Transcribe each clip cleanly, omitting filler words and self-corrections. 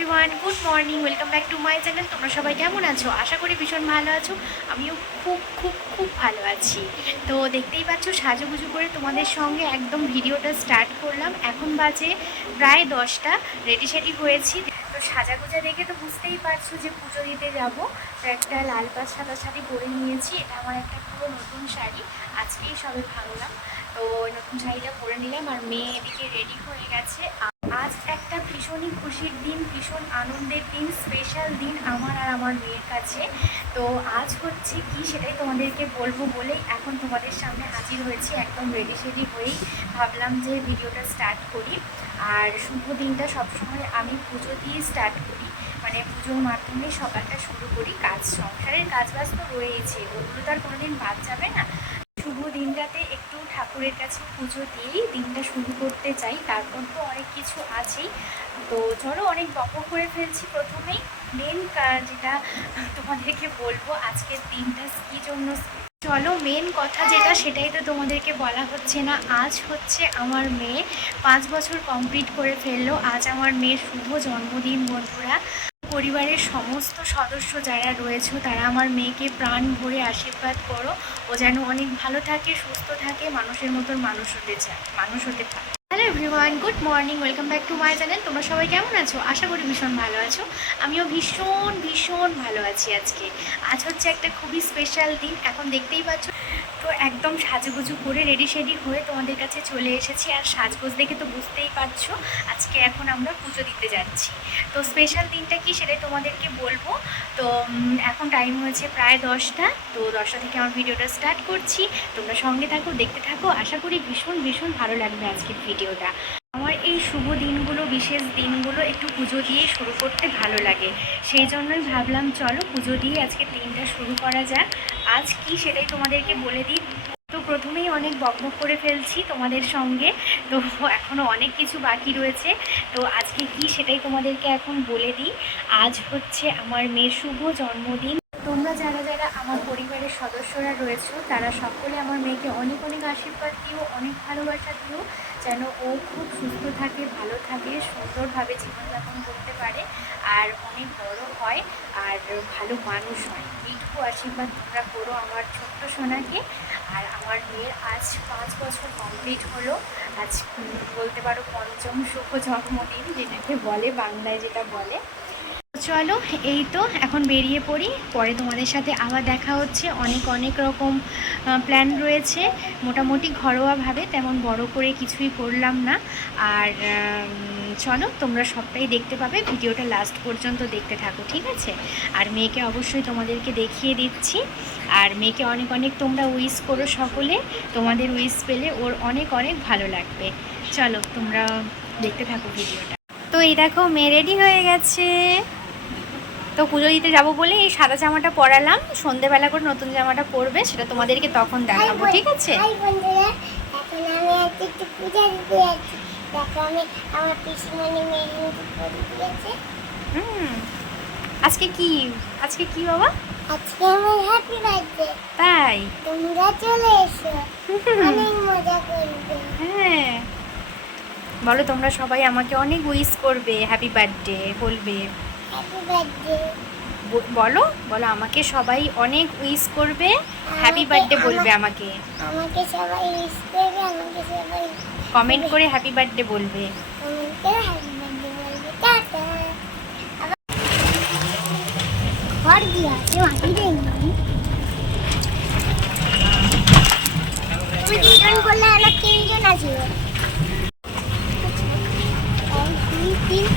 Everyone, good morning, welcome back to my channel. তোমরা সবাই কেমন আছো? আশা করি ভীষণ ভালো আছো। আমিও খুব খুব খুব ভালো আছি। তো দেখতেই পাচ্ছ সাজুগুজু করে তোমাদের সঙ্গে একদম ভিডিওটা স্টার্ট করলাম। এখন বাজে প্রায় 10টা। রেডি সেডি হয়েছি। তো সাজাগুজা দেখে তো বুঝতেই পারছো যে পুজো দিতে যাবো। তো একটা লাল পাড় সাদা শাড়ি পরে নিয়েছি। এটা আমার একটা পুরো নতুন শাড়ি, আজকেই সবে ভাঙলাম। তো ওই নতুন শাড়িটা পরে নিলাম আর মেয়ে এদিকে রেডি হয়ে গেছে। আজ একটা ভীষণই খুশির দিন, ভীষণ আনন্দের দিন, স্পেশাল দিন আমার আর আমার মেয়ের কাছে। তো আজ হচ্ছে কি সেটাই তোমাদেরকে বলবো বলেই এখন তোমাদের সামনে হাজির হয়েছি। একদম রেডি সেডি হয়েই ভাবলাম যে ভিডিওটা স্টার্ট করি। আর শুভ দিনটা সবসময় আমি পুজো দিয়ে স্টার্ট করি, মানে পুজোর মাধ্যমে সকালটা শুরু করি। কাজ, সংসারের কাজবাজ তো রয়েছে, ওগুলো তো আর কোনোদিন বাদ যাবে না। শুভ দিনটাতে একটু ঠাকুরের কাছে পুজো দিয়েই দিনটা শুরু করতে চাই। তারপর তো অনেক কিছু আছেই। তো চলো, অনেক বক করে ফেলছি। প্রথমেই মেন যেটা তোমাদেরকে বলবো, আজকের দিনটা কী জন্য, চলো মেন কথা যেটা সেটাই তো তোমাদেরকে বলা হচ্ছে না। আজ হচ্ছে আমার মেয়ে 5 বছর কমপ্লিট করে ফেললো। আজ আমার মেয়ের শুভ জন্মদিন বন্ধুরা। পরিবারের সমস্ত সদস্য যারা রয়েছে তারা আমার মেয়েকে প্রাণ ভরে আশীর্বাদ করো। ও যেন অনেক ভালো থাকে, সুস্থ থাকে, মানুষের মতন মানুষ হতে পারে। Hello everyone, good morning, welcome back to my channel. তোমরা সবাই কেমন আছো? আশা করি ভীষণ ভালো আছো। আমিও ভীষণ ভীষণ ভালো আছি। আজ হচ্ছে একটা খুবই স্পেশাল দিন। এখন দেখতেই পাচ্ছ তো একদম সাজুগুজু করে রেডি সেডি হয়ে তোমাদের কাছে চলে এসেছি। আর সাজগোজ দেখে তো বুঝতেই পারছো আজকে এখন আমরা পুজো দিতে যাচ্ছি। তো স্পেশাল দিনটা কি সেটাই তোমাদেরকে বলবো। তো এখন টাইম হয়েছে প্রায় 10টা। তো 10টা থেকে আমার ভিডিওটা স্টার্ট করছি। তোমরা সঙ্গে থাকো, দেখতে থাকো। আশা করি ভীষণ ভীষণ ভালো লাগবে আজকের ভিডিওটা। আমার এই শুভ দিনগুলো, বিশেষ দিনগুলো একটু পুজো দিয়ে শুরু করতে ভালো লাগে। সেই জন্যই ভাবলাম চলো পুজো দিয়ে আজকে দিনটা শুরু করা যাক। আজ কি সেটাই তোমাদেরকে বলে দিই। তো প্রথমেই অনেক বকবক করে ফেলছি তোমাদের সঙ্গে। তো এখনও অনেক কিছু বাকি রয়েছে। তো আজকে কি সেটাই তোমাদেরকে এখন বলে দিই। আজ হচ্ছে আমার মেয়ের শুভ জন্মদিন। তোমরা যারা যারা আমার পরিবারের সদস্যরা রয়েছে তারা সকলে আমার মেয়েকে অনেক অনেক আশীর্বাদ দিও, অনেক ভালোবাসা দিও, যেন ও খুব সুস্থ থাকে, ভালো থাকে, সুন্দরভাবে জীবনযাপন করতে পারে, আর অনেক বড় হয়, আর ভালো মানুষ হয়। এইটুকু আশীর্বাদ তোমরা করো আমার ছোট্ট সোনাকে। আর আমার মেয়ের আজ 5 বছর কমপ্লিট হলো। আজ বলতে পারো পঞ্চম শুভ জন্মদিন, যেটাকে বলে বাংলায় যেটা বলে। চলো, এই তো এখন বেরিয়ে পড়ি। পরে তোমাদের সাথে আবার দেখা হচ্ছে। অনেক অনেক রকম প্ল্যান রয়েছে, মোটামুটি ঘরোয়াভাবে, তেমন বড় করে কিছুই করলাম না। আর চলো, তোমরা সবটাই দেখতে পাবে। ভিডিওটা লাস্ট পর্যন্ত দেখতে থাকো, ঠিক আছে? আর মেয়েকে অবশ্যই তোমাদেরকে দেখিয়ে দিচ্ছি। আর মেয়েকে অনেক অনেক তোমরা উইশ করো সকলে। তোমাদের উইশ পেলে ওর অনেক অনেক ভালো লাগবে। চলো তোমরা দেখতে থাকো ভিডিওটা। তো এই দেখো, মেয়ে রেডি হয়ে গেছে। তো পুজো দিতে যাবো বলে এই সাদা জামাটা পরালাম। সন্ধেবেলা করে নতুন জামাটা পরবে, সেটা তোমাদেরকে তখন দেখাবো, ঠিক আছে? আজকে কি, আজকে কি বাবা? আজকে আমার হ্যাপি বার্থডে। তাই? তোমরা চলে এসো, অনেক মজা করবে। হ্যাঁ, বলো তোমরা সবাই আমাকে অনেক উইশ করবে, হ্যাপি বার্থডে বলবে। হ্যাপি বার্থডে বলো বলো, আমাকে সবাই অনেক উইশ করবে, হ্যাপি বার্থডে বলবে আমাকে। আমাকে সবাই উইশ করবে, আমাকে সবাই কমেন্ট করে হ্যাপি বার্থডে বলবে। কমেন্ট করে হ্যাপি বার্থডে বলবে। টাটা। ঘর দিয়া আছে, মাটি দেয়নি। তুমি দুজন করলে আরো 3 জন আছে। 1 2 3।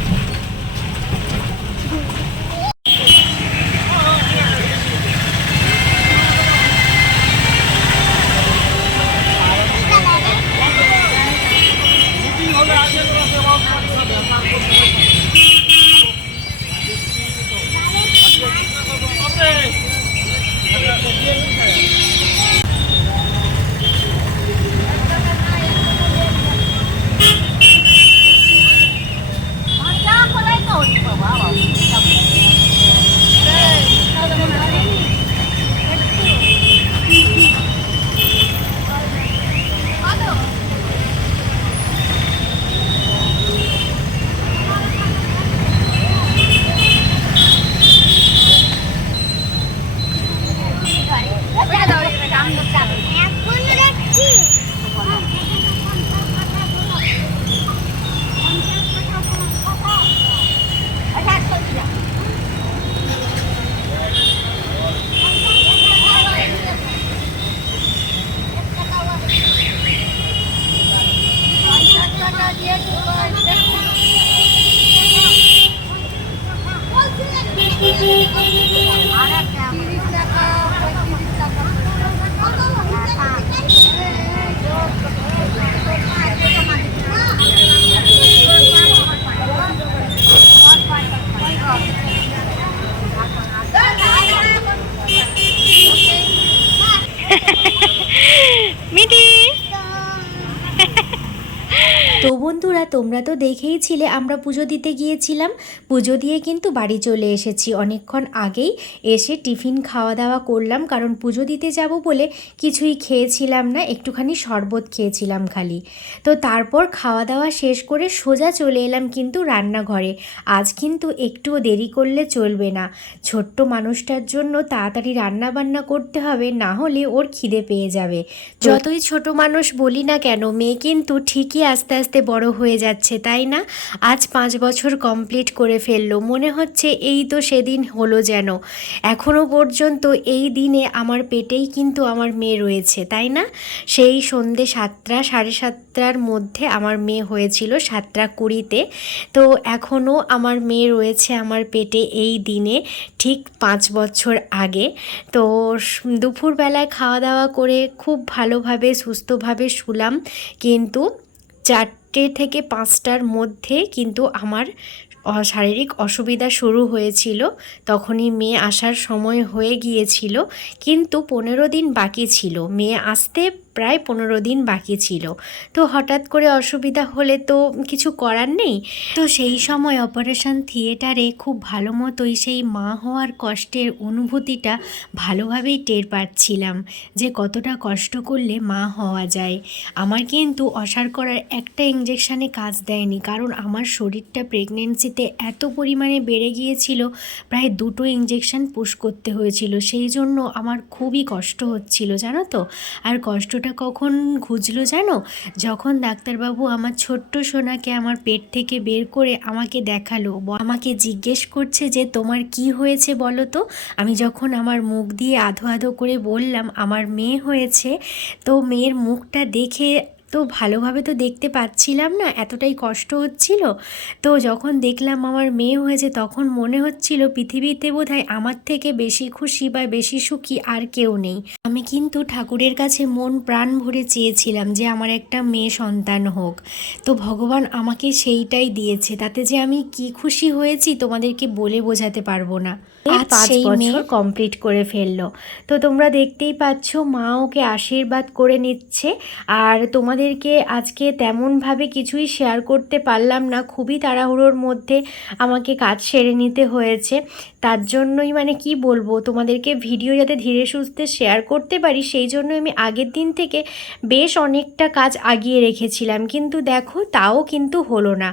তো বন্ধুরা, তোমরা তো দেখেইছিলে আমরা পুজো দিতে গিয়েছিলাম। পুজো দিয়ে কিন্তু বাড়ি চলে এসেছি অনেকক্ষণ আগেই। এসে টিফিন খাওয়া দাওয়া করলাম, কারণ পুজো দিতে যাব বলে কিছুই খেয়েছিলাম না, একটুখানি শরবত খেয়েছিলাম খালি। তো তারপর খাওয়া দাওয়া শেষ করে সোজা চলে এলাম কিন্তু রান্নাঘরে। আজ কিন্তু একটুও দেরি করলে চলবে না, ছোট্ট মানুষটার জন্য তাড়াতাড়ি রান্না বান্না করতে হবে, না হলে ওর খিদে পেয়ে যাবে। যতই ছোট মানুষ বলি না কেন, মেয়ে কিন্তু ঠিকই আস্তে আস্তে বড় হয়ে যাচ্ছে, তাই না? আজ 5 বছর কমপ্লিট করে ফেললো, মনে হচ্ছে এই তো সেদিন হলো যেন। এখনও পর্যন্ত এই দিনে আমার পেটেই কিন্তু আমার মেয়ে রয়েছে, তাই না? সেই সন্ধে 7টা 7:30টার মধ্যে আমার মেয়ে হয়েছিল, 7টা 20-তে। তো এখনও আমার মেয়ে রয়েছে আমার পেটে এই দিনে, ঠিক 5 বছর আগে। তো দুপুরবেলায় খাওয়া দাওয়া করে খুব ভালোভাবে সুস্থভাবে শুলাম, কিন্তু 4টে থেকে 5টার মধ্যে কিন্তু আমার শারীরিক অসুবিধা শুরু হয়েছিল। তখনই মেয়ে আসার সময় হয়ে গিয়েছিল, কিন্তু 15 দিন বাকি ছিল, মেয়ে আসতে প্রায় 15 দিন বাকি ছিল। তো হঠাৎ করে অসুবিধা হলে তো কিছু করার নেই। তো সেই সময় অপারেশন থিয়েটারে খুব ভালো মতোই সেই মা হওয়ার কষ্টের অনুভূতিটা ভালোভাবেই টের পাচ্ছিলাম, যে কতটা কষ্ট করলে মা হওয়া যায়। আমার কিন্তু অসার করার একটা ইঞ্জেকশানে কাজ দেয়নি, কারণ আমার শরীরটা প্রেগনেন্সিতে এত পরিমাণে বেড়ে গিয়েছিল, প্রায় 2টো ইঞ্জেকশান পুশ করতে হয়েছিল। সেই জন্য আমার খুবই কষ্ট হচ্ছিল, জানো তো। আর কষ্টটা কখন ঘুচলো জানো? যখন ডাক্তারবাবু আমার ছোট্ট সোনাকে আমার পেট থেকে বের করে আমাকে দেখালো, আমাকে জিজ্ঞেস করছে যে তোমার কি হয়েছে বলো তো। আমি যখন আমার মুখ দিয়ে আধো আধো করে বললাম আমার মেয়ে হয়েছে, তো মেয়ের মুখটা দেখে তো ভালোভাবে তো দেখতে পাচ্ছিলাম না, এতটাই কষ্ট হচ্ছিল। তো যখন দেখলাম আমার মেয়ে হয়েছে, তখন মনে হচ্ছিল পৃথিবীতে বোধহয় আমার থেকে বেশি খুশি বা বেশি সুখী আর কেউ নেই। আমি কিন্তু ঠাকুরের কাছে মন প্রাণ ভরে চেয়েছিলাম যে আমার একটা মেয়ে সন্তান হোক, তো ভগবান আমাকে সেইটাই দিয়েছে। তাতে যে আমি কি খুশি হয়েছি তোমাদেরকে বলে বোঝাতে পারবো না। 5 বছর কমপ্লিট করে ফেললো। তো তোমরা দেখতেই পাচ্ছ মা ওকে আশীর্বাদ করে নিচ্ছে। আর তোমাদেরকে আজকে তেমনভাবে কিছুই শেয়ার করতে পারলাম না, খুবই তাড়াহুড়োর মধ্যে আমাকে কাজ সেরে নিতে হয়েছে। তার জন্যই মানে কি বলবো, তোমাদেরকে ভিডিও যাতে ধীরে সুস্থে শেয়ার করতে পারি, সেই জন্য আমি আগের দিন থেকে বেশ অনেকটা কাজ আগিয়ে রেখেছিলাম, কিন্তু দেখো তাও কিন্তু হলো না।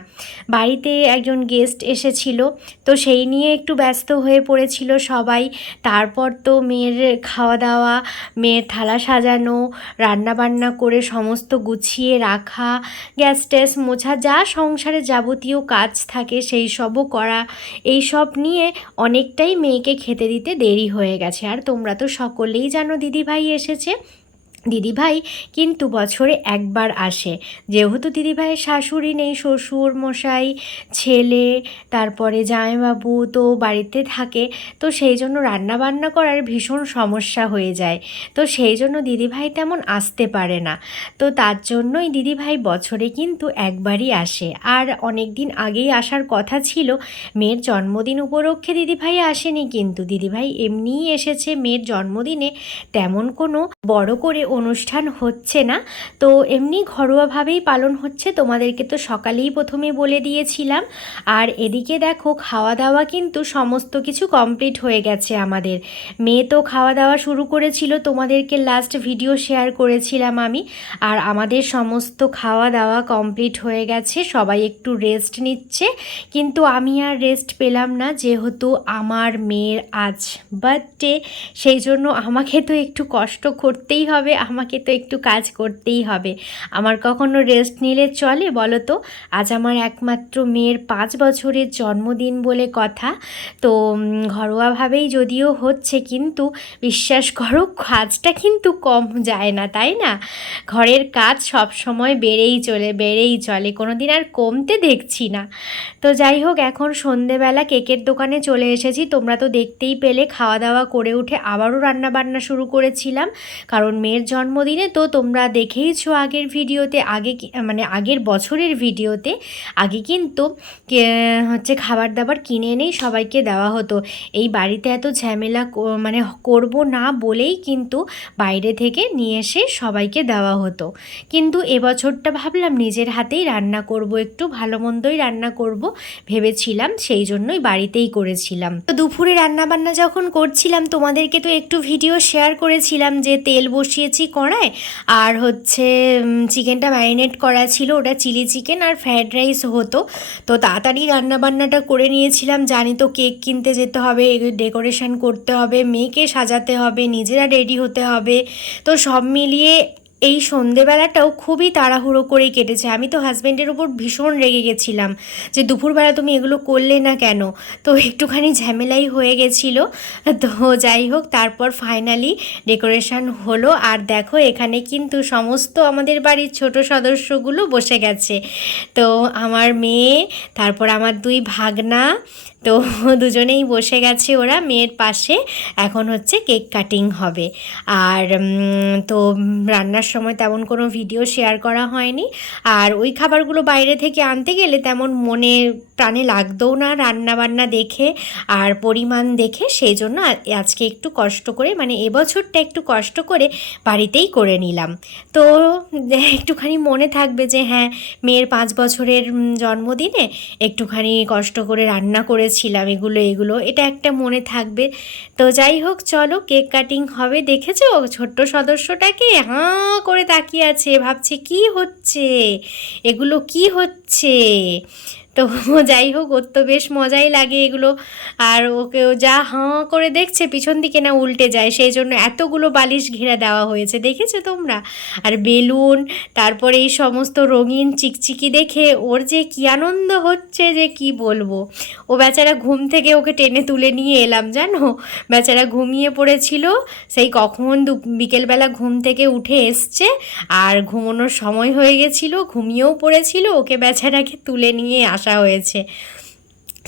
বাড়িতে একজন গেস্ট এসেছিল, তো সেই নিয়ে একটু ব্যস্ত হয়ে পড়েছিল সবাই। তারপর তো মেয়ের খাওয়া দাওয়া, মেয়ের থালা সাজানো, রান্না বান্না করে সমস্ত গুছিয়ে রাখা, গ্যাস ট্যাস মোছা, যা সংসারে যাবতীয় কাজ থাকে সেই সবও করা, এই সব নিয়ে অনেকটাই মেয়েকে খেতে দিতে দেরি হয়ে গেছে। আর তোমরা তো সকলেই জানো দিদিভাই এসেছে। দিদিভাই কিন্তু বছরে একবার আসে, যেহেতু দিদিভাইয়ের শাশুড়ি নেই, শ্বশুর মশাই, ছেলে, তারপরে জামাইবাবু তো বাড়িতে থাকে, তো সেই জন্য রান্না বান্না করার ভীষণ সমস্যা হয়ে যায়। তো সেই জন্য দিদিভাই তেমন আসতে পারে না। তো তার জন্যই দিদিভাই বছরে কিন্তু একবারই আসে। আর অনেক দিন আগেই আসার কথা ছিল, মেয়ের জন্মদিন উপলক্ষে দিদিভাই আসেনি, কিন্তু দিদিভাই এমনিই এসেছে। মেয়ের জন্মদিনে তেমন কোনো বড় করে অনুষ্ঠান হচ্ছে না, তো এমনি ঘরোয়াভাবেই পালন হচ্ছে। তোমাদেরকে তো সকালেই প্রথমে বলে দিয়েছিলাম। আর এদিকে দেখো খাওয়া দাওয়া কিন্তু সমস্ত কিছু কমপ্লিট হয়ে গেছে আমাদের। মেয়ে তো খাওয়া দাওয়া শুরু করেছিল, তোমাদেরকে লাস্ট ভিডিও শেয়ার করেছিলাম আমি। আর আমাদের সমস্ত খাওয়া দাওয়া কমপ্লিট হয়ে গেছে, সবাই একটু রেস্ট নিচ্ছে, কিন্তু আমি আর রেস্ট পেলাম না, যেহেতু আমার মেয়ের আজ বার্থডে, সেই জন্য আমাকে তো একটু কষ্ট করতেই হবে, আমাকে তো একটু কাজ করতেই হবে। আমার কখনো রেস্ট নিলে চলে বলো তো? আজ আমার একমাত্র মেয়ের 5 বছরের জন্মদিন বলে কথা। তো ঘরোয়াভাবেই যদিও হচ্ছে, কিন্তু বিশ্বাস করো কাজটা কিন্তু কম যায় না, তাই না? ঘরের কাজ সব সময় বেড়েই চলে, কোনো দিন আর কমতে দেখছি না। তো যাই হোক, এখন সন্ধেবেলা কেকের দোকানে চলে এসেছি। তোমরা তো দেখতেই পেলে খাওয়া দাওয়া করে উঠে আবারও রান্না বান্না শুরু করেছিলাম, কারণ মেয়ের জন্মদিনে। তো তোমরা দেখেইছো আগের ভিডিওতে, মানে আগের বছরের ভিডিওতে আগে কিন্তু হচ্ছে খাবার দাবার কিনে এনেই সবাইকে দেওয়া হতো। এই বাড়িতে এত ঝামেলা মানে করব না বলেই কিন্তু বাইরে থেকে নিয়ে এসে সবাইকে দেওয়া হতো। কিন্তু এবছরটা ভাবলাম নিজের হাতেই রান্না করব, একটু ভালো মন্দই রান্না করব ভেবেছিলাম, সেই জন্যই বাড়িতেই করেছিলাম। তো দুপুরে রান্নাবান্না যখন করছিলাম তোমাদেরকে তো একটু ভিডিও শেয়ার করেছিলাম যে তেল বসিয়েছি কড়ায়, আর হচ্ছে চিকেনটা ম্যারিনেট করা ছিল, ওটা চিলি চিকেন আর ফ্রায়েড রাইস হতো। তো তাড়াতাড়ি রান্নাবান্নাটা করে নিয়েছিলাম, জানি তো কেক কিনতে যেতে হবে, ডেকোরেশন করতে হবে, মেয়েকে সাজাতে হবে, নিজেরা রেডি হতে হবে। তো সব মিলিয়ে এই সন্ধেবেলাটাও খুবই তাড়াহুড়ো করেই কেটেছে। আমি তো হাজব্যান্ডের ওপর ভীষণ রেগে গেছিলাম যে দুপুরবেলা তুমি এগুলো করলে না কেন। তো একটুখানি ঝামেলাই হয়ে গেছিলো। তো যাই হোক, তারপর ফাইনালি ডেকোরেশন হলো। আর দেখো এখানে কিন্তু সমস্ত আমাদের বাড়ির ছোট সদস্যগুলো বসে গেছে। তো আমার মেয়ে, তারপর আমার দুই ভাগনা, তো দুজনেই বসে গেছে ওরা মেয়ের পাশে। এখন হচ্ছে কেক কাটিং হবে। আর তো রান্নার সময় তেমন কোনো ভিডিও শেয়ার করা হয়নি। আর ওই খাবারগুলো বাইরে থেকে আনতে গেলে তেমন মনে প্রাণে লাগতোও না রান্নাবান্না দেখে আর পরিমাণ দেখে, সেই জন্য আজকে একটু কষ্ট করে, মানে এবছরটা একটু কষ্ট করে বাড়িতেই করে নিলাম। তো একটুখানি মনে থাকবে যে হ্যাঁ, মেয়ের 5 বছরের জন্মদিনে একটুখানি কষ্ট করে রান্না করেছিলাম, এগুলো এটা একটা মনে থাকবে। তো যাই হোক, চলো কেক কাটিং হবে। দেখেছো ছোট্ট সদস্যটাকে হাঁ করে তাকিয়ে আছে, ভাবছে কি হচ্ছে, এগুলো কি হচ্ছে। তো যাই হোক, ওর তো বেশ মজাই লাগে এগুলো। আর ওকেও যা হাঁ করে দেখছে, পিছন দিকে না উল্টে যায়, সেই জন্য এতগুলো বালিশ ঘেরা দেওয়া হয়েছে, দেখেছো তোমরা। আর বেলুন, তারপরে এই সমস্ত রঙিন চিকচিকি দেখে ওর যে কী আনন্দ হচ্ছে যে কি বলবো। ও বেচারা ঘুম থেকে ওকে টেনে তুলে নিয়ে এলাম, জানো, বেচারা ঘুমিয়ে পড়েছিল, সেই কখন বিকেলবেলা ঘুম থেকে উঠে এসছে, আর ঘুমানোর সময় হয়ে গেছিলো, ঘুমিয়েও পড়েছিল, ওকে বেচারাকে তুলে নিয়ে আসা হয়েছে।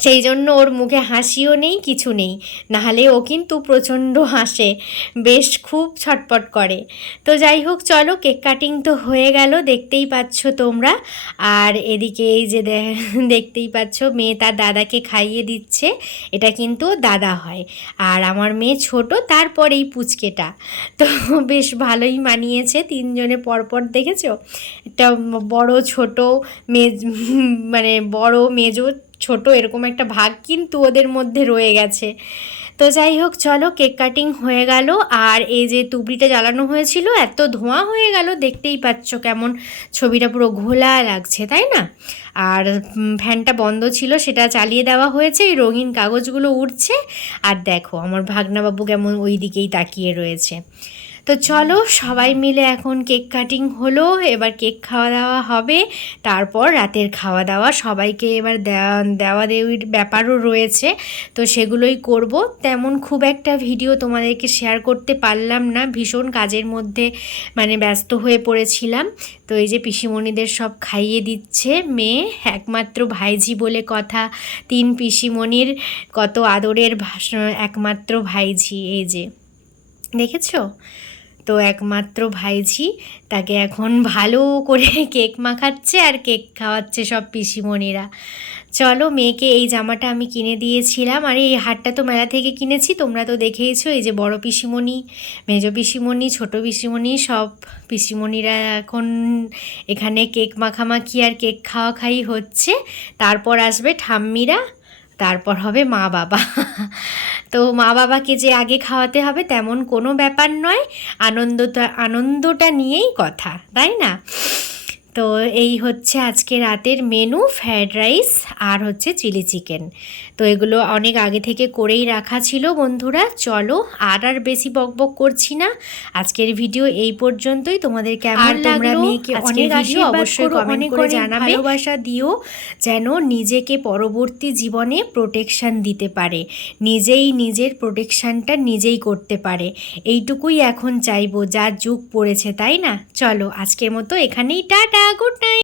সেই জন্য ওর মুখে হাসিও নেই, কিছু নেই, নাহলে ও কিন্তু প্রচণ্ড হাসে, বেশ খুব ছটপট করে। তো যাই হোক, চলো কেক কাটিং তো হয়ে গেল, দেখতেই পাচ্ছ তোমরা। আর এদিকে এই যে দেখতেই পাচ্ছ মেয়ে তার দাদাকে খাইয়ে দিচ্ছে, এটা কিন্তু দাদা হয়। আর আমার মেয়ে ছোট, তারপর এই পুচকেটা। তো বেশ ভালোই মানিয়েছে তিনজনে পরপর, দেখেছো, একটা বড় ছোট মানে বড় মেজো ছোট এরকম একটা ভাগ কিন্তু ওদের মধ্যে রয়ে গেছে। তো যাই হোক, চলো কেক কাটিং হয়ে গেল। আর এই যে তুবড়িটা জ্বালানো হয়েছিল, এত ধোঁয়া হয়ে গেল, দেখতেই পাচ্ছ কেমন ছবিটা পুরো ঘোলা লাগছে, তাই না। আর ফ্যানটা বন্ধ ছিল, সেটা চালিয়ে দেওয়া হয়েছে, এই রঙিন কাগজগুলো উড়ছে। আর দেখো আমার ভাগনাবাবু কেমন ওই দিকেই তাকিয়ে রয়েছে। তো চলো সবাই মিলে এখন কেক কাটিং হলো, এবার কেক খাওয়া দাওয়া হবে, তারপর রাতের খাওয়া দাওয়া। সবাইকে এবার দেওয়া দেওয়ির ব্যাপারও রয়েছে, তো সেগুলোই করব। তেমন খুব একটা ভিডিও তোমাদেরকে শেয়ার করতে পারলাম না, ভীষণ কাজের মধ্যে মানে ব্যস্ত হয়ে পড়েছিলাম। তো এই যে পিসিমণিদের সব খাইয়ে দিচ্ছে মেয়ে, একমাত্র ভাইঝি বলে কথা, 3 পিসিমণির কত আদরের একমাত্র ভাইঝি, এই যে দেখেছো, তো একমাত্র ভাইঝি, তাকে এখন ভালো করে কেক মাখাচ্ছে আর কেক খাওয়াচ্ছে সব পিসিমণিরা। চলো, মেয়েকে এই জামাটা আমি কিনে দিয়েছিলাম, আর এই হারটা তো মেলা থেকে কিনেছি, তোমরা তো দেখেইছো। এই যে বড় পিসিমণি, মেজো পিসিমণি, ছোটো পিসিমণি, সব পিসিমণিরা এখন এখানে কেক মাখামাখি আর কেক খাওয়া খাই হচ্ছে। তারপর আসবে ঠাম্মিরা, তারপর হবে মা বাবা। তো মা বাবাকে যে আগে খাওয়াতে হবে তেমন কোনো ব্যাপার নয়, আনন্দটা নিয়েই কথা, তাই না। তো এই হচ্ছে আজকে রাতের মেনু, ফ্রায়েড রাইস আর হচ্ছে চিলি চিকেন। তো এগুলো অনেক আগে থেকে করেই রাখা ছিল বন্ধুরা। চলো আর বেশি বকবক করছি না, আজকের ভিডিও এই পর্যন্তই। তোমাদের কেমন লাগলো মেয়েকে অনেক অবশ্যই কমেন্ট করে জানাবে, ভালোবাসা দিও যেন নিজেকে পরবর্তী জীবনে প্রোটেকশান দিতে পারে, নিজেই নিজের প্রোটেকশানটা নিজেই করতে পারে, এইটুকুই এখন চাইবো, যা যুগ পড়েছে, তাই না। চলো আজকের মতো এখানেই টাটা, গুড নাইট।